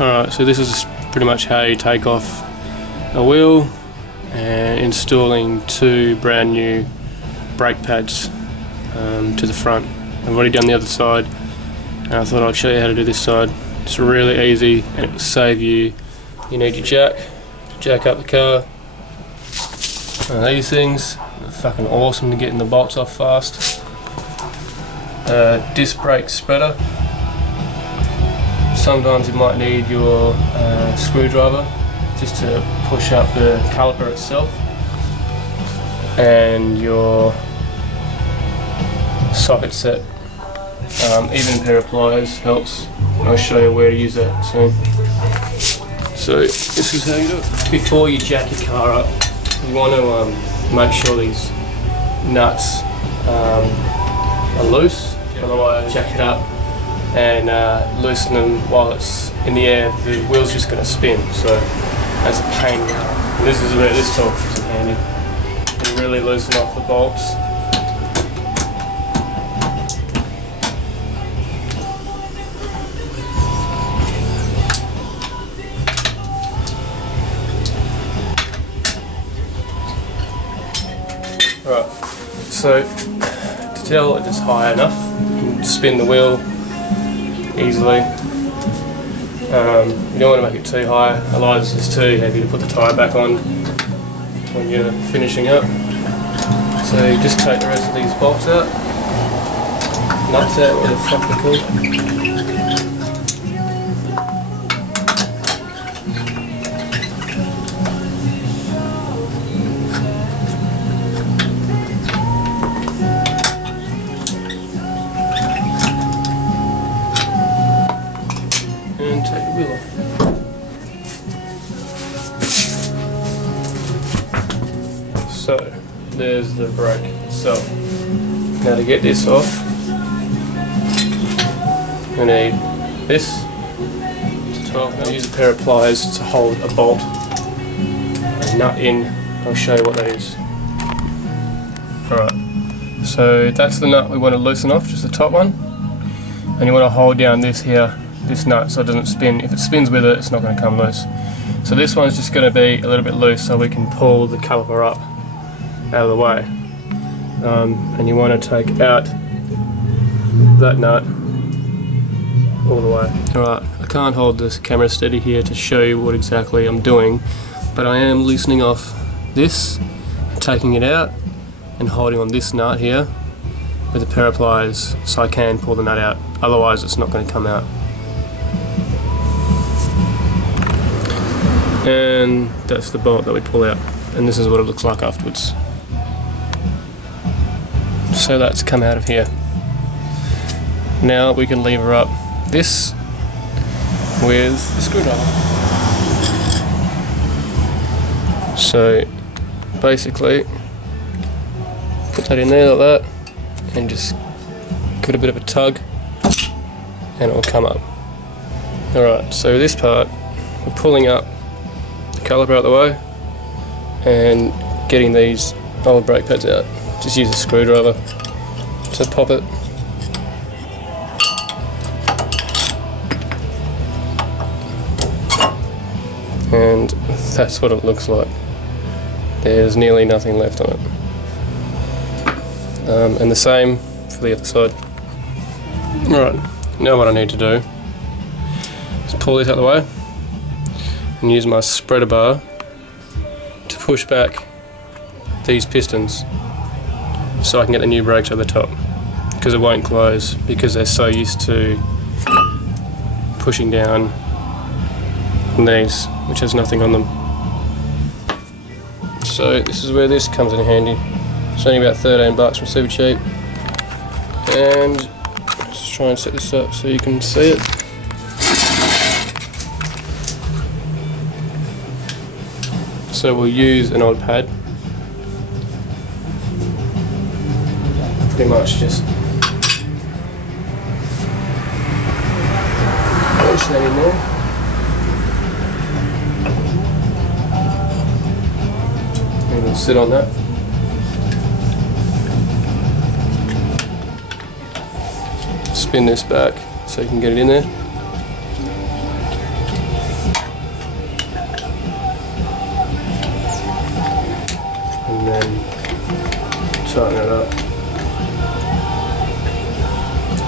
Alright, so this is pretty much how you take off a wheel and installing two brand new brake pads to the front. I've already done the other side and I thought I'd show you how to do this side. It's really easy and it will save you. You need your jack to jack up the car. These things are fucking awesome to getting the bolts off fast. Disc brake spreader. Sometimes you might need your screwdriver just to push up the caliper itself, and your socket set. Even a pair of pliers helps. I'll show you where to use that soon. So this is how you do it. Before you jack your car up, you want to make sure these nuts are loose, otherwise jack it up and loosen them while it's in the air. The wheel's just going to spin, so that's a pain. And this is where this tool comes in handy. You really loosen off the bolts. Right, so to tell if it's high enough, you can spin the wheel easily. You don't want to make it too high, otherwise it's too heavy to put the tyre back on when you're finishing up. So you just take the rest of these bolts out, nuts out, whatever the fuck they're called. And take the wheel off. So there's the brake itself. Now to get this off, we need this to 12. Now use a pair of pliers to hold a bolt and nut in. I'll show you what that is. Alright, so that's the nut we want to loosen off, just the top one, and you want to hold down this here, this nut, so it doesn't spin. If it spins with it, it's not going to come loose. So this one's just going to be a little bit loose so we can pull the caliper up out of the way. And you want to take out that nut all the way. Alright, I can't hold this camera steady here to show you what exactly I'm doing, but I am loosening off this, taking it out and holding on this nut here with a pair of pliers so I can pull the nut out, otherwise it's not going to come out. And that's the bolt that we pull out, and this is what it looks like afterwards. So that's come out of here. Now we can lever up this with the screwdriver. So basically put that in there like that and just give it a bit of a tug and it will come up. Alright, so this part we're pulling up the caliper out of the way and getting these old brake pads out. Just use a screwdriver to pop it. And that's what it looks like. There's nearly nothing left on it. And the same for the other side. Alright, now what I need to do is pull this out of the way and use my spreader bar to push back these pistons so I can get the new brakes over the top, because it won't close because they're so used to pushing down on these, which has nothing on them. So this is where this comes in handy. It's only about 13 bucks from Super Cheap, and let's try and set this up so you can see it. So we'll use an old pad. Pretty much just push that in there. And we'll sit on that. Spin this back so you can get it in there. tighten it up.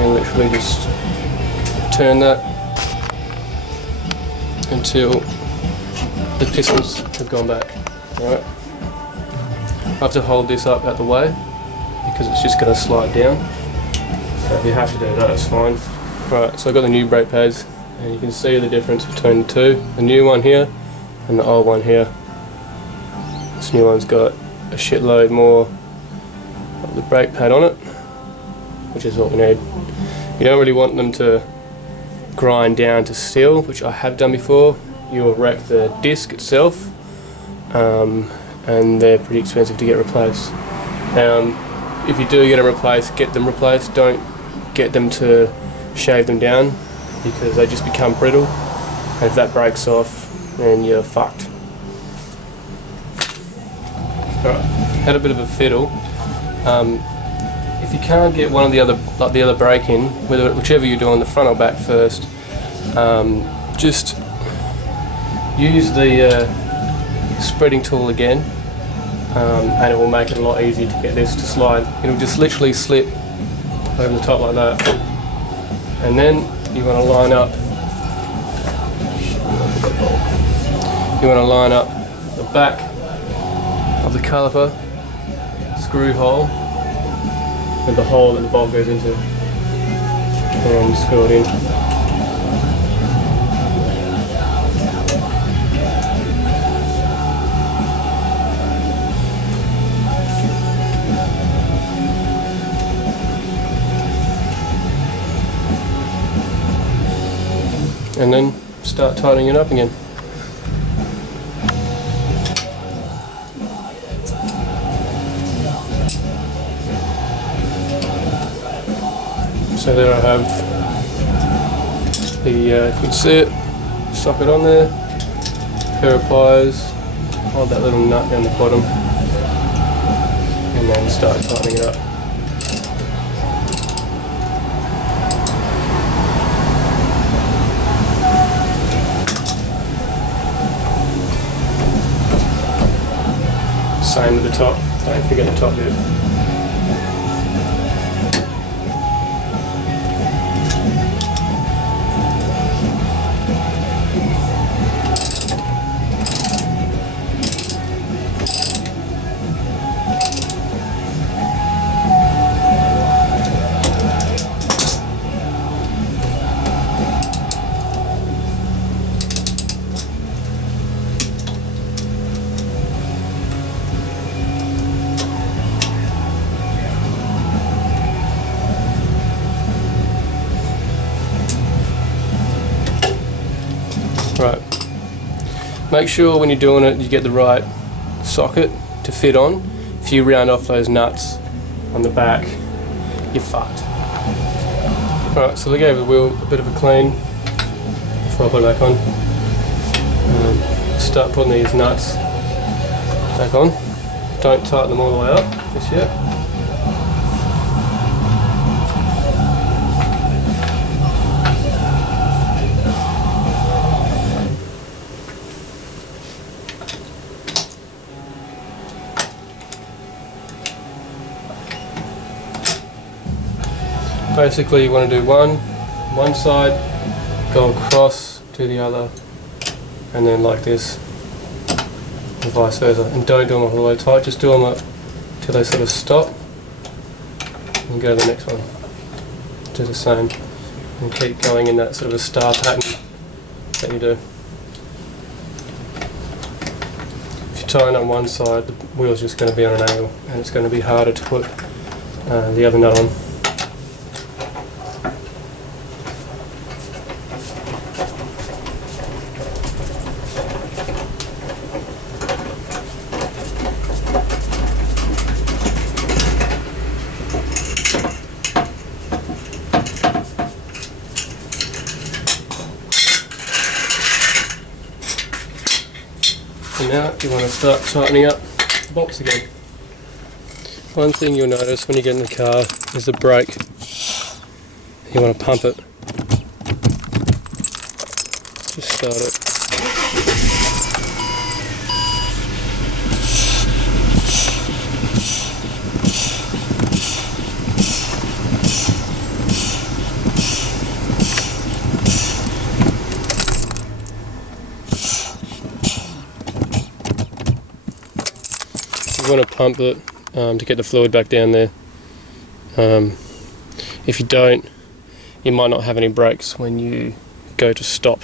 And literally just turn that until the pistons have gone back. Alright. I have to hold this up out the way because it's just going to slide down. So if you have to do that, it's fine. Right, so I've got the new brake pads, and you can see the difference between the two. The new one here and the old one here. This new one's got a shitload more of the brake pad on it, which is what we need. You don't really want them to grind down to steel, which I have done before. You'll wreck the disc itself, and they're pretty expensive to get replaced. If you do get them replaced, get them replaced. Don't get them to shave them down because they just become brittle, and if that breaks off, then you're fucked. Alright, had a bit of a fiddle. If you can't get one of the other, like the other brake in, whichever you're doing, the front or back first, just use the spreading tool again, and it will make it a lot easier to get this to slide. It'll just literally slip over the top like that, and then you want to line up. You want to line up the back of the caliper screw hole with the hole that the bolt goes into, and screw it in. And then start tightening it up again. So there I have the, you can see it, socket on there, pair of pliers, hold that little nut down the bottom, and then start tightening it up. Same with the top, don't forget the top bit. Right, make sure when you're doing it you get the right socket to fit on. If you round off those nuts on the back, you're fucked. Alright, so they gave the wheel a bit of a clean before I put it back on. Start putting these nuts back on. Don't tighten them all the way up just yet. Basically you want to do one side, go across to the other, and then like this, and vice versa. And don't do them all the way tight, just do them up till they sort of stop, and go to the next one. Do the same, and keep going in that sort of a star pattern that you do. If you tighten on one side, the wheel's just going to be on an angle, and it's going to be harder to put the other nut on. And now you want to start tightening up the bolts again. One thing you'll notice when you get in the car is the brake. You want to pump it. Just start it. You want to pump it to get the fluid back down there. If you don't, you might not have any brakes when you go to stop.